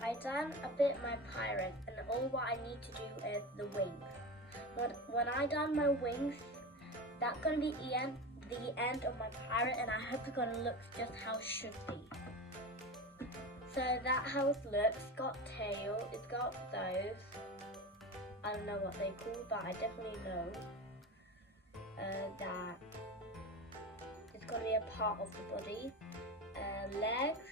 I done a bit my pirate, and all what I need to do is the wings. When I done my wings, that's gonna be the end of my pirate, and I hope it's gonna look just how it should be. So that's how it looks. It's got tail, it's got those. I don't know what they call, but I definitely know that it's gonna be a part of the body. Legs.